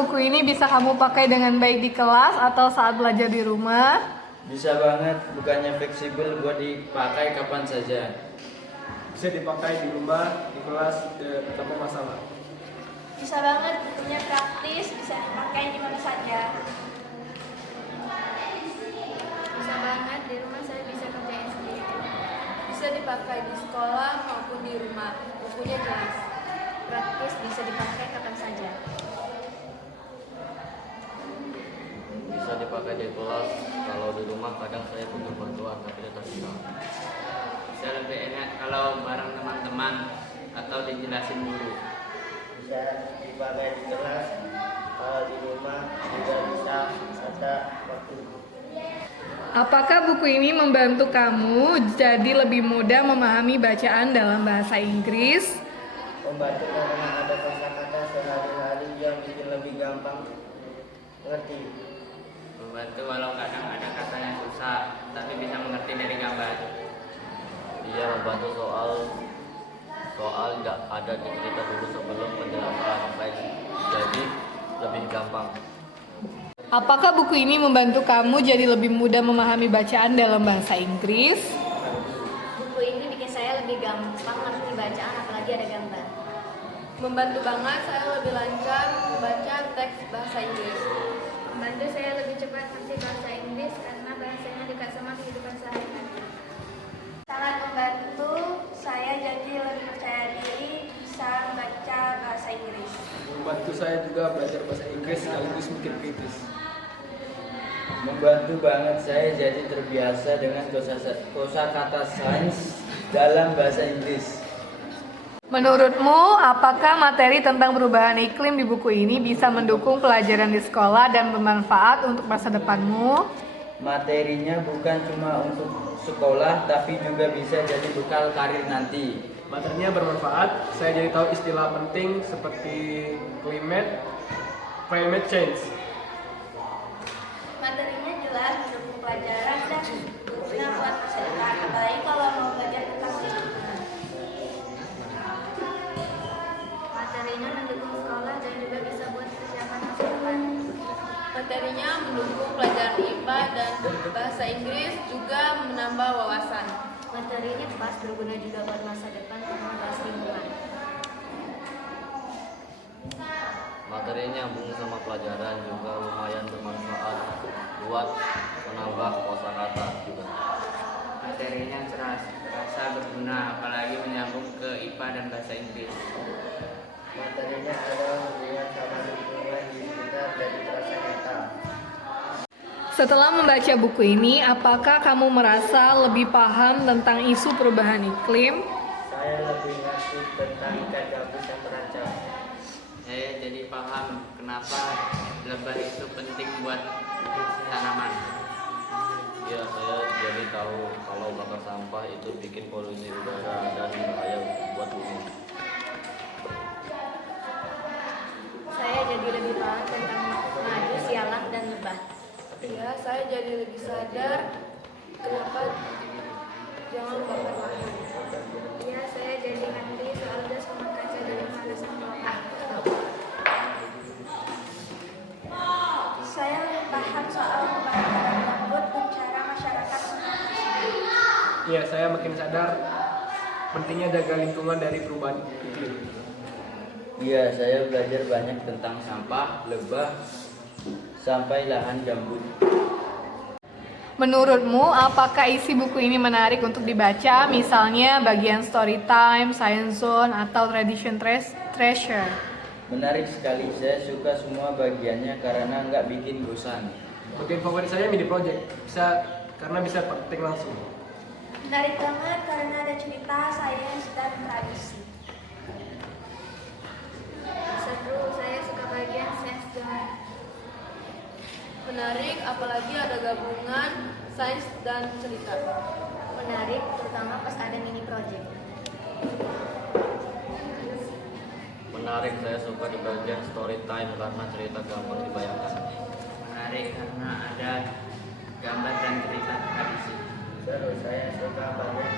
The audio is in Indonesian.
buku ini bisa kamu pakai dengan baik di kelas atau saat belajar di rumah? Bisa banget, bukannya fleksibel buat dipakai kapan saja. Bisa dipakai di rumah, di kelas, tanpa masalah. Bisa banget, bukunya praktis, bisa dipakai di mana saja. Bisa banget, di rumah saya bisa kerjain sendiri. Bisa dipakai di sekolah maupun di rumah. Bukunya jelas. Praktis, bisa dipakai kapan saja. Bisa dipakai di kelas. Kalau di rumah kadang saya butuh bantuan tapi tetap bisa. Bisa lebih enak kalau bareng teman-teman atau dijelasin dulu. Bisa dipakai di kelas, kalau di rumah juga bisa ada waktu. Apakah buku ini membantu kamu jadi lebih mudah memahami bacaan dalam bahasa Inggris? Membantu karena ada kosakata sehari-hari yang bikin lebih gampang ngerti. Membantu walau kadang ada kata yang susah, tapi bisa mengerti dari gambar. Dia membantu soal nggak ada cerita dulu sebelum penjelasan teks, jadi lebih gampang. Apakah buku ini membantu kamu jadi lebih mudah memahami bacaan dalam bahasa Inggris? Buku ini bikin saya lebih gampang ngerti bacaan, apalagi ada gambar. Membantu banget, saya lebih lancar membaca teks bahasa Inggris. Membantu saya lebih cepat ngerti bahasa Inggris karena bahasanya dekat sama kehidupan sehari-hari. Sangat membantu saya jadi lebih percaya diri, bisa membaca bahasa Inggris. Membantu saya juga belajar bahasa Inggris sekaligus mikir kritis. Membantu banget saya jadi terbiasa dengan kosakata sains dalam bahasa Inggris. Menurutmu, apakah materi tentang perubahan iklim di buku ini bisa mendukung pelajaran di sekolah dan bermanfaat untuk masa depanmu? Materinya bukan cuma untuk sekolah, tapi juga bisa jadi bekal karir nanti. Materinya bermanfaat, saya jadi tahu istilah penting seperti climate change. Materinya jelas mendukung pelajaran dan berguna buat masa depan, apalagi kalau mau belajar tentang lingkungan. Materinya mendukung sekolah dan juga bisa buat persiapan masa depan. Materinya mendukung pelajaran IPA dan bahasa Inggris, juga menambah wawasan. Materinya pas berguna juga buat masa depan karena bahas lingkungan. Materinya nyambung sama pelajaran juga lumayan bermanfaat buat menambah kosakata juga. Materinya terasa berguna, apalagi menyambung ke IPA dan bahasa Inggris. Materinya ada hubungan sama lingkungan di sekitar dan terasa nyata. Setelah membaca buku ini, apakah kamu merasa lebih paham tentang isu perubahan iklim? Saya lebih ngerti tentang ikan gabus yang terancam. Saya jadi paham kenapa lebah itu penting buat tanaman. Ya, saya jadi tahu kalau bakar sampah itu bikin polusi udara dan bahaya buat bumi. Saya jadi lebih paham tentang madu, sialan, dan lebah. Ya, saya jadi lebih sadar kenapa jangan bakar lahan. Ya, saya jadi ngerti soal gas rumah kaca dari pemanasan global. Saya lebih paham soal kebakaran gambut dan cara masyarakat mengatasinya. Iya, saya makin sadar pentingnya jaga lingkungan dari perubahan iklim. Iya, saya belajar banyak tentang sampah, lebah, sampai lahan gambut. Menurutmu, apakah isi buku ini menarik untuk dibaca? Misalnya bagian story time, science zone, atau tradition treasure? Menarik sekali, saya suka semua bagiannya karena nggak bikin bosan. Bagian favorit saya mini project, karena bisa praktik langsung. Menarik banget karena ada cerita, sains, dan tradisi. Seru, saya suka bagian sains zone. Menarik, apalagi ada gabungan sains dan cerita. Menarik, terutama pas ada mini project. Menarik, saya suka di bagian story time karena cerita gampang dibayangkan. Menarik karena ada gambar dan cerita tradisi. Seru, saya suka bagian